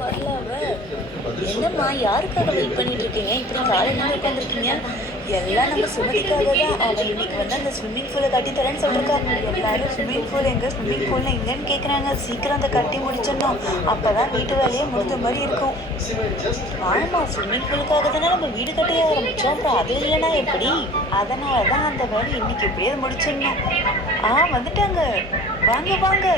வரல அவ. என்னம்மா யாருக்காக வெயிட் பண்ணிட்டு இருக்கீங்க? இப்படி காலையில உட்காந்துருக்கீங்க? எல்லாம் நம்ம சுமதிக்காக தான். அவ இன்னைக்கு வந்து அந்த ஸ்விம்மிங் பூலை கட்டி தரேன்னு சொல்லிருக்கா. எல்லாரும் ஸ்விம்மிங் பூல் எங்க, ஸ்விம்மிங் பூல்ல எங்கன்னு கேக்குறாங்க. சீக்கிரம் அதை கட்டி முடிச்சிடணும். அப்பதான் வீட்டு வேலையே முடிஞ்ச மாதிரி இருக்கும். ஆமா, ஸ்விம்மிங் பூலுக்காக தானே நம்ம வீடு கட்டியே ஆரம்பிச்சோம். அப்புறம் அது இல்லைன்னா எப்படி? அதனாலதான் அந்த வேலை இன்னைக்கு எப்படியாவது முடிச்சிடணும். வந்துட்டாங்க. வாங்க வாங்க.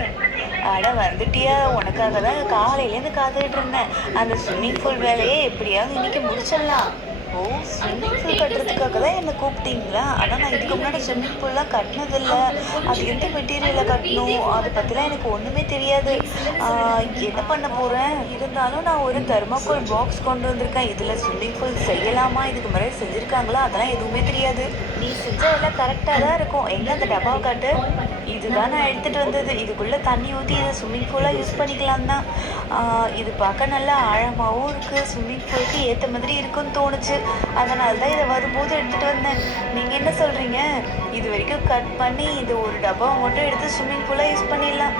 அட வந்துட்டியா? உனக்காக தான் காலையிலேருந்து காத்துக்கிட்டு இருந்தேன். அந்த ஸ்விம்மிங் பூல் வேலையை எப்படியாவது இன்னைக்கு முடிச்சிடலாம். ஓ, ஸ்விம்மிங் பூல் கட்டுறதுக்காக தான் என்னை கூப்பிட்டீங்களா? ஆனால் நான் இதுக்கு முன்னாடி ஸ்விம்மிங் பூல்லாம் கட்டினதில்லை. அது எந்த மெட்டீரியலில் கட்டணும் அதை பற்றிலாம் எனக்கு ஒன்றுமே தெரியாது. என்ன பண்ண போகிறேன்? இருந்தாலும் நான் ஒரு தெர்மாக்கோல் பாக்ஸ் கொண்டு வந்திருக்கேன். இதில் ஸ்விம்மிங் பூல் செய்யலாமா, இதுக்கு முன்னாடி செஞ்சுருக்காங்களா, அதெல்லாம் எதுவுமே தெரியாது. நீ செஞ்ச எல்லாம் கரெக்டாக தான் இருக்கும். எங்கே அந்த டப்பாவை காட்டு. இதுதான் நான் எடுத்துகிட்டு வந்தது. இதுக்குள்ளே தண்ணி ஊற்றி இதை ஸ்விம்மிங் பூலாக யூஸ் பண்ணிக்கலாம் தான். இது பார்க்க நல்லா ஆழமாகவும் இருக்குது. ஸ்விம்மிங் பூலுக்கு ஏற்ற மாதிரி இருக்குன்னு தோணுச்சு. அதனால தான் இதை வரும்போது எடுத்துகிட்டு வந்தேன். நீங்கள் என்ன சொல்கிறீங்க? இது வரைக்கும் கட் பண்ணி இது ஒரு டப்பாவை மட்டும் எடுத்து ஸ்விம்மிங் பூலாக யூஸ் பண்ணிடலாம்.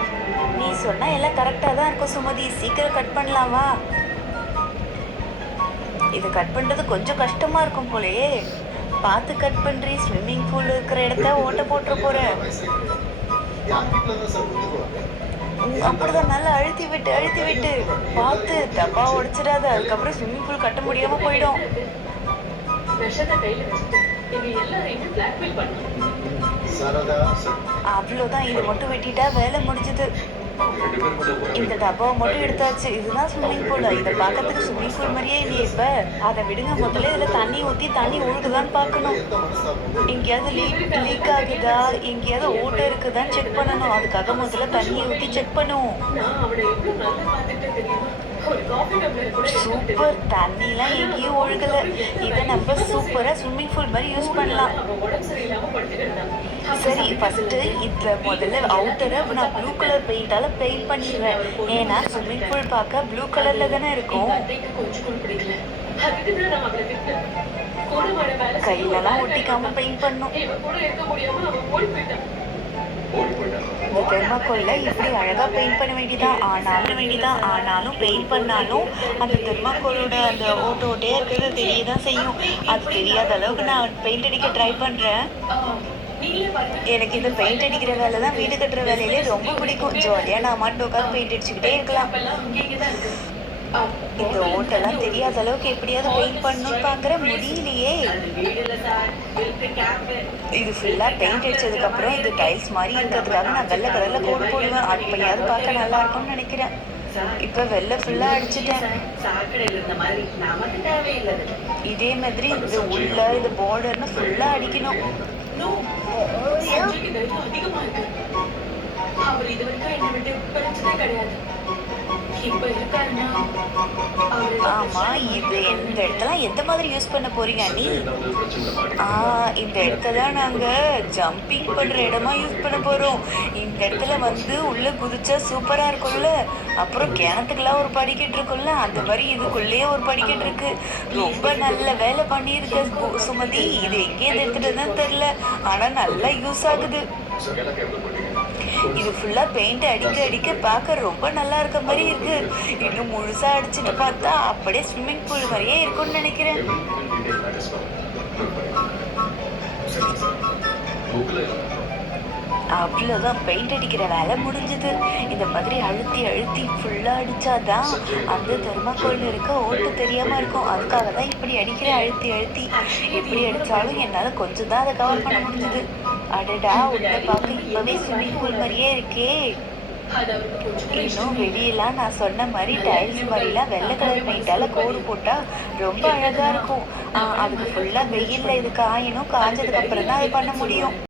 நீ சொன்னால் எல்லாம் கரெக்டாக தான் இருக்கும் சுமதி. சீக்கிரம் கட் பண்ணலாமா? இது கட் பண்ணுறது கொஞ்சம் கஷ்டமாக இருக்கும் போலயே. பார்த்து கட் பண்ணுறீ. ஸ்விம்மிங் பூல் இருக்கிற இடத்த ஓட்ட போட்டுற போகிறேன். அப்படிதான் நல்லா அழுத்தி விட்டு பார்த்து டப்பா உடைச்சிடாத. அதுக்கப்புறம் ஸ்விம்மிங் பூல் கட்ட முடியாம போயிடும். அவ்வளோதான். இது மட்டும் வெட்டிட்டா வேலை முடிஞ்சது. இந்த டப்பாவை மட்டும் எடுத்தாச்சு. இதுதான் ஸ்விம்மிங் பூல். இதை பார்க்கறதுக்கு ஸ்விம்மிங் பூல் மாதிரியே இல்லையே. இப்ப அதை விடுங்க. முதல்ல இதுல தண்ணி ஊற்றி தண்ணி ஒழுகுதான்னு பார்க்கணும். எங்கேயாவது லீக் ஆகுதா, எங்கேயாவது ஓட்டை இருக்குதான்னு செக் பண்ணணும். அதுக்காக முதல்ல தண்ணியை ஊற்றி செக் பண்ணுவோம். சூப்பர். தண்ணிலாம் எங்கேயும் ஒழுகல. இதை நம்ம சூப்பரா ஸ்விம்மிங் பூல் மாதிரி யூஸ் பண்ணலாம். சரி, ஃபர்ஸ்ட் இதுல முதல்ல அவுட்டரை நான் ப்ளூ கலர் பெயிண்டால பெயிண்ட் பண்ணிடுறேன். ஏன்னா ஸ்விம்மிங் பூல் பார்க்க ப்ளூ கலர்ல தானே இருக்கும். கையிலலாம் ஒட்டிக்காம பெயிண்ட் பண்ணும். இந்த தெர்மாக்கோல்ல இப்படி அழகா பெயிண்ட் பண்ண வேண்டியதான். ஆனாலும் பெயிண்ட் பண்ணாலும் அந்த தெர்மாக்கோலோட அந்த ஓட்டையா இருக்கிறது தெரியதான் செய்யும். அது தெரியாத அளவுக்கு நான் பெயிண்ட் அடிக்க ட்ரை பண்றேன். எனக்கு இந்த பெயிண்ட் அடிக்கிற வேலை தான் வீடு கட்டுற வேலையிலே ரொம்ப பிடிக்கும். ஜாலியா நான் மட்டும் உட்காந்து பெயிண்ட் அடிச்சுக்கிட்டே இருக்கலாம். இந்த ஓட்டெல்லாம் தெரியாத அளவுக்கு எப்படியாவது பெயிண்ட் பண்ணணும்னு பாக்குற முடியலையே. இது ஃபுல்லா பெயிண்ட் அடிச்சதுக்கு அப்புறம் இது டைல்ஸ் மாதிரி இருக்கிறதுக்காக நான் வெள்ளை கலர்ல கோடு போடுவேன். அப்பயாவது பார்க்க நல்லா இருக்கும்னு நினைக்கிறேன். இப்ப வெள்ளை ஃபுல்லா அடிச்சுட்டேன். இதே மாதிரி இது உள்ள இது பார்டர்னு ஃபுல்லா அடிக்கணும். அவர் இது வரைக்கும் என்னை விட்டு படிச்சதே கிடையாது. ஆமா, இது இந்த இடத்துல எந்த மாதிரி யூஸ் பண்ண போறீங்க நீ? இந்த இடத்துல நாங்க ஜம்பிங் பண்ற இடமா யூஸ் பண்ண போறோம். இந்த இடத்துல வந்து உள்ள குதிச்சா சூப்பரா இருக்கும்ல. அப்புறம் கிணத்துக்குலாம் ஒரு படிக்கட்டு இருக்கும்ல, அந்த மாதிரி இதுக்குள்ளேயே ஒரு படிக்கட்டு இருக்கு. ரொம்ப நல்ல வேலை பண்ணியிருக்க சுமதி. இது எங்கேயிருந்து எடுத்துட்டு வந்தா தெரியல, ஆனா நல்லா யூஸ் ஆகுது. இது ஃபுல்லா பெயிண்ட் அடிக்க பார்க்க ரொம்ப நல்லா இருக்க மாதிரி இருக்கு. இன்னும் முழுசா அடிச்சுட்டு பார்த்தா அப்படியே ஸ்விம்மிங் பூல் மாதிரியே இருக்கும்னு நினைக்கிறேன். அவ்வளோதான், பெயிண்ட் அடிக்கிற வேலை முடிஞ்சது. இந்த மாதிரி அழுத்தி ஃபுல்லா அடிச்சாதான் அந்த தெர்மாக்கோல் இருக்க ஓட்டு தெரியாம இருக்கும். அதுக்காக தான் இப்படி அடிக்கிற. அழுத்தி எப்படி அடிச்சாலும் என்னால கொஞ்சம் தான் அதை கவர் பண்ண முடிஞ்சது. அடடா, உள்ள பார்க்க இப்பவே ஸ்விம்மிங் பூல் மாதிரியே இருக்கே. இன்னும் வெளியெல்லாம் நான் சொன்ன மாதிரி டைல்ஸ் மாதிரிலாம் வெள்ளை கலர் பெயிண்டால கோடு போட்டா ரொம்ப அழகா இருக்கும். அதுக்கு ஃபுல்லா வெயில்ல இது காயணும். காஞ்சதுக்கு அப்புறம் தான் அதை பண்ண முடியும்.